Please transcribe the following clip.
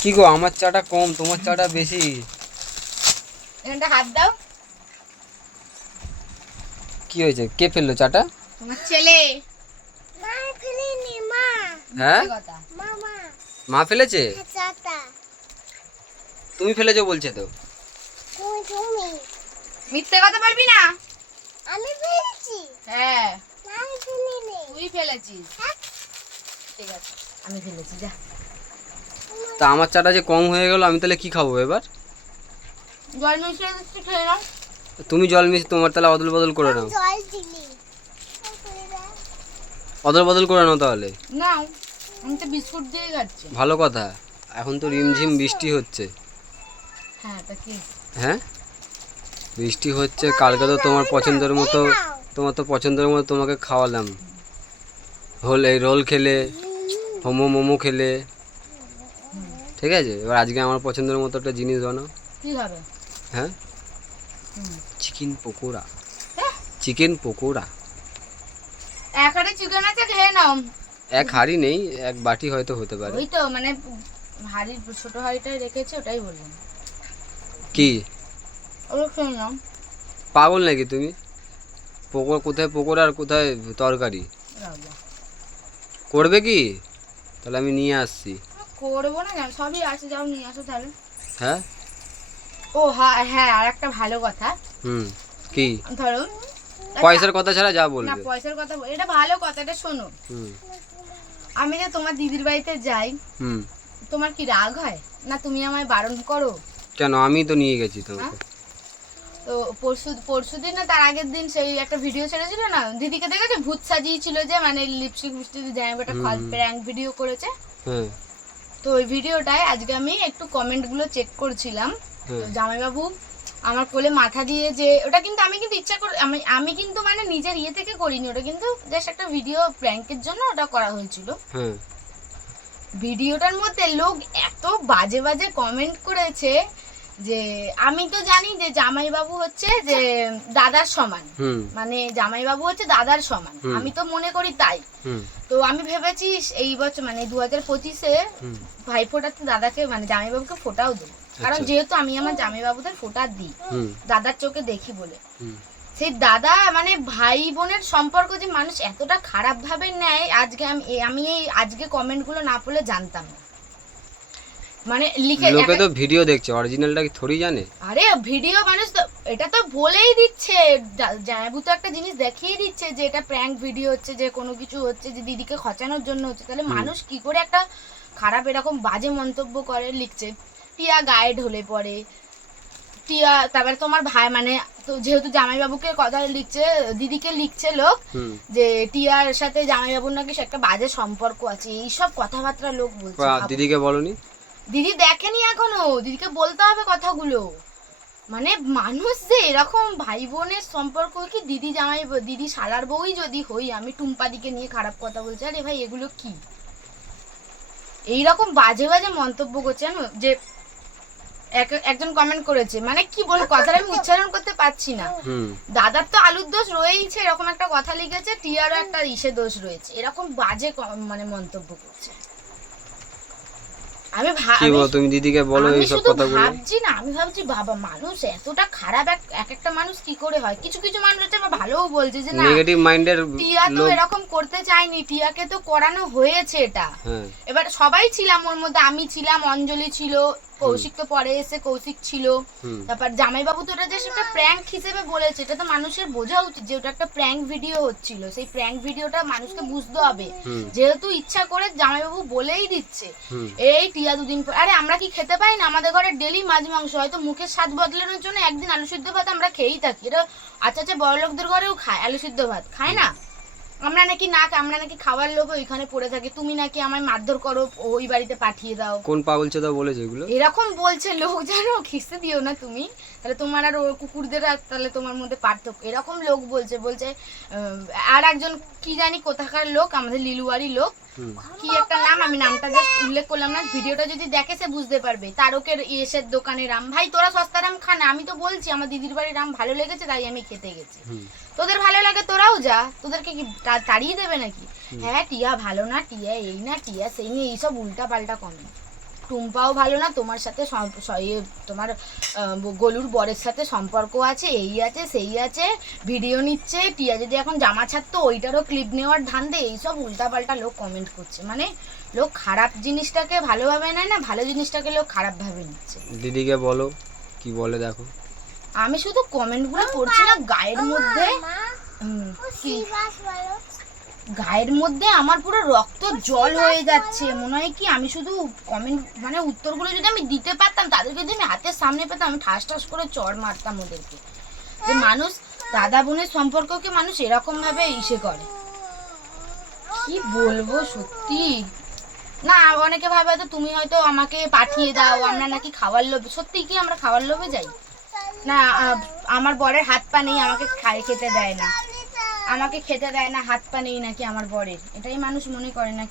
কি গো আমার চাটা কম তোমার চাটা বেশি। এখানটা হাত দাও। কি হয়েছে? কে ফেলল চাটা? তোমার ছেলে। মা ফেলেনি মা হ্যাঁ মা ফেলেছে? চাটা। তুমি ফেলেছো বলছে তো। মিথ্যে কথা বলবি না? আমি ফেলেছি। হ্যাঁ। তুই ফেলেছিস। হ্যাঁ? ঠিক আছে আমি ফেলেছি যা। তা আমার চাটা যে কম হয়ে গেল আমি তাহলে কি খাব এবার? জল মিশিয়ে দিচ্ছি খেয়ে নাও। তুমি জল মিশে তোমার তাহলে অদল বদল করে নাও। অদল বদল করে নাও তাহলে। নাও আমি তো বিস্কুট দিয়ে খাচ্ছি। ভালো কথা এখন তো রিমঝিম বৃষ্টি হচ্ছে। হ্যাঁ তা কি? হ্যাঁ? বৃষ্টি হচ্ছে কালকে তো তোমার পছন্দের মতো তোমার তো পছন্দের মতো তোমাকে খাওয়ালাম। হোল এই রোল খেলে হোমো মোমো খেলে। ঠিক আছে? এবার আজকে আমার পছন্দের মতো একটা জিনিস বানাও। কি হবে? হ্যাঁ? চিকেন পকোড়া। হ্যাঁ? চিকেন পকোড়া। এক হাড়ি চিকেন আছে খেয়ে নাও। এক হাঁড়ি নেই এক বাটি হয়তো হতে পারে। ওই তো মানে হাড়ির ছোট হাড়িটাই রেখেছে ওটাই বললাম। কি? ওগুলো খেয়ে নাও। পাগল নাকি তুমি? পকোড়া কোথায় পকোড়া আর কোথায় তরকারি? করবে কি? তাহলে আমি নিয়ে আসছি। করব না জানো, সবই আছে যাও নিয়ে আসো তাহলে। হ্যাঁ? ও হ্যাঁ হ্যাঁ আর একটা ভালো কথা। হুম কি? ধরো পয়সার কথা ছাড়া যা না পয়সার কথা এটা ভালো কথা এটা শোনো। হুম। আমি যে তোমার দিদির বাড়িতে যাই হুম। তোমার কি রাগ হয়? না তুমি আমায় বারণ করো? কেন? আমি তো নিয়ে গেছি তোমাকে তো পরশু পরশু দিন না তার আগের দিন সেই একটা ভিডিও ছেড়েছিল না? দিদিকে দেখেছে? ভূত সাজিয়েছিল যে মানে লিপস্টিক ফিপস্টিক জামাই একটা ফাল প্র্যাঙ্ক ভিডিও করেছে? হ্যাঁ। তো ওই ভিডিওটায় আজকে আমি একটু কমেন্টগুলো চেক করছিলাম। জামাইবাবু আমার কোলে মাথা দিয়ে যে ওটা কিন্তু আমি কিন্তু ইচ্ছা করে আমি আমি কিন্তু মানে নিজের ইয়ে থেকে করিনি ওটা কিন্তু জাস্ট একটা ভিডিও প্র্যাঙ্কের জন্য ওটা করা হয়েছিল। হ্যাঁ ভিডিওটার মধ্যে লোক এত বাজে বাজে কমেন্ট করেছে যে আমি তো জানি যে জামাইবাবু হচ্ছে যে দাদার সমান। মানে জামাইবাবু হচ্ছে দাদার সমান। আমি তো মনে করি তাই। তো আমি ভেবেছি এই বছর মানে দু হাজার পঁচিশে ভাইফোঁটাতে দাদাকে মানে জামাইবাবুকে ফোটাও দেবো। কারণ আচ্ছা। যেহেতু আমি আমার জামাইবাবুদের ফোটা দিই দাদার চোখে দেখি বলে। সেই দাদা মানে ভাই বোনের সম্পর্ক যে মানুষ এতটা খারাপ ভাবে নেয় আজকে আমি আমি এই আজকে কমেন্টগুলো না পড়লে জানতাম না। মানে লিখে লোকে তো ভিডিও দেখছে অরিজিনালটা কি থোড়ি জানে? আরে ভিডিও মানুষ তো এটা তো বলেই দিচ্ছে। তো একটা জিনিস দেখিয়ে দিচ্ছে যে এটা প্র্যাঙ্ক ভিডিও হচ্ছে যে কোনো কিছু হচ্ছে যে দিদিকে খচানোর জন্য হচ্ছে। তাহলে মানুষ কি করে একটা খারাপ এরকম বাজে মন্তব্য করে লিখছে টিয়া গায়ে ঢলে পড়ে টিয়া তারপরে তোমার ভাই মানে তো যেহেতু জামাইবাবুকে কথা লিখছে দিদিকে লিখছে লোক যে টিয়ার সাথে জামাইবাবুর নাকি একটা বাজে সম্পর্ক আছে এইসব কথাবার্তা লোক বলছে দিদিকে বলনি? দিদি দেখেনি এখনও। দিদিকে বলতে হবে কথাগুলো। মানে মানুষ যে এরকম ভাই বোনের সম্পর্ক কি দিদি জামাই দিদি শালার বউই যদি হই আমি টুম্পাদিকে নিয়ে খারাপ কথা বলছি। আরে ভাই এগুলো কি? এইরকম বাজে বাজে মন্তব্য করছে জানো? যে এক- একজন কমেন্ট করেছে মানে কি বল কথাটা আমি উচ্চারণ করতে পারছি না। দাদার তো আলুর দোষ রয়েইছে এরকম একটা কথা লিখেছে টিয়ারও একটা ইসে দোষ রয়েছে। এরকম বাজে মানে মন্তব্য করছে। আমি কি বল তুমি দিদিকে বলো এই সব কথাগুলো। ভাবছি না আমি ভাবছি বাবা মানুষ এতটা খারাপ এক এক একটা মানুষ কি করে হয়? কিছু কিছু মানুষ আছে আবার ভালোও বলছে যে না নেগেটিভ মাইন্ডের টিয়া তো এরকম করতে চায়নি টিয়াকে তো করানো হয়েছে এটা। হ্যাঁ। এবার সবাই ছিলাম ওর মধ্যে আমি ছিলাম অঞ্জলি ছিল কৌশিক তো পরে এসে কৌশিক ছিল। তারপর জামাইবাবু তো এটা যে সেটা প্র্যাঙ্ক হিসেবে বলেছে এটা তো মানুষের বোঝা উচিত যে ওটা একটা প্র্যাঙ্ক ভিডিও হচ্ছিল। সেই প্র্যাঙ্ক ভিডিওটা মানুষকে বুঝতে হবে। যেহেতু ইচ্ছা করে জামাইবাবু বলেই দিচ্ছে। এই টিয়া দুদিন পর আরে আমরা কি খেতে পাই না? আমাদের ঘরে ডেলি মাছ মাংস হয়তো মুখের স্বাদ বদলানোর জন্য একদিন আলু সিদ্ধ ভাত আমরা খেয়েই থাকি। এটা আচ্ছা আচ্ছা বড় লোকদের ঘরেও খায় আলু সিদ্ধ ভাত। খায় না? আমরা নাকি না আমরা নাকি খাবার লোক ওইখানে পড়ে থাকি। তুমি নাকি আমায় মারধর করো ওই বাড়িতে পাঠিয়ে দাও। কোন পাগল চোদা বলেছে এগুলো? এরকম বলছে লোক জানো খিস্তে দিও না তুমি। তাহলে তোমার আর ওর কুকুরদের আর তাহলে তোমার মধ্যে পার্থক্য। এরকম লোক বলছে বলছে আর একজন কি জানি কোথাকার লোক আমাদের লিলুয়ারি লোক কি একটা নাম? আমি নামটা জাস্ট উল্লেখ করলাম না। ভিডিওটা যদি দেখে সে বুঝতে পারবে। তারকের ইয়েসের দোকানে রাম। ভাই তোরা সস্তা রাম খা না। আমি তো বলছি আমার দিদির বাড়ির রাম ভালো লেগেছে তাই আমি খেতে গেছি। তোদের ভালো লাগে তোরাও যা। তোদেরকে কি তাড়িয়ে দেবে নাকি? হ্যাঁ টিয়া ভালো না। টিয়া এই না টিয়া সেই নিয়ে এইসব উল্টা পাল্টা কমেন্ট টুম্পাও ভালো না তোমার সাথে ইয়ে, তোমার গলুর বরের সাথে সম্পর্ক আছে এই আছে সেই আছে ভিডিও নিচ্ছে টিয়া যদি এখন জামা ছাড়তো ওইটারও ক্লিপ নেওয়ার ধান্দে এইসব উল্টাপাল্টা লোক কমেন্ট করছে। মানে লোক খারাপ জিনিসটাকে ভালোভাবে নেয় না ভালো জিনিসটাকে লোক খারাপভাবে নিচ্ছে। দিদিকে বলো কি বলে দেখো। আমি শুধু কমেন্টগুলো করছি না গায়ের মধ্যে হুম, কি? বলো। গায়ের মধ্যে আমার পুরো রক্ত জল হয়ে যাচ্ছে। মনে হয় কি আমি শুধু কমেন্ট মানে উত্তরগুলো যদি আমি দিতে পারতাম তাদেরকে যদি আমি হাতের সামনে পেতাম আমি ঠাস ঠাস করে চড় মারতাম ওদেরকে। যে মানুষ দাদা বোনের সম্পর্ককে মানুষ এরকম ভাবে ইসে করে। কি বলব সত্যি? না অনেকে ভাবে হয়তো তুমি হয়তো আমাকে পাঠিয়ে দাও আমরা নাকি খাওয়ার লোভে সত্যি কি আমরা খাওয়ার লোভে যাই? না আমার বরের হাত পা নেই আমাকে খাই খেতে দেয় না। আমাকে খেতে দেয় না, হাত পা নেই নাকি আমার বরের? এটাই মানুষ মনে করে না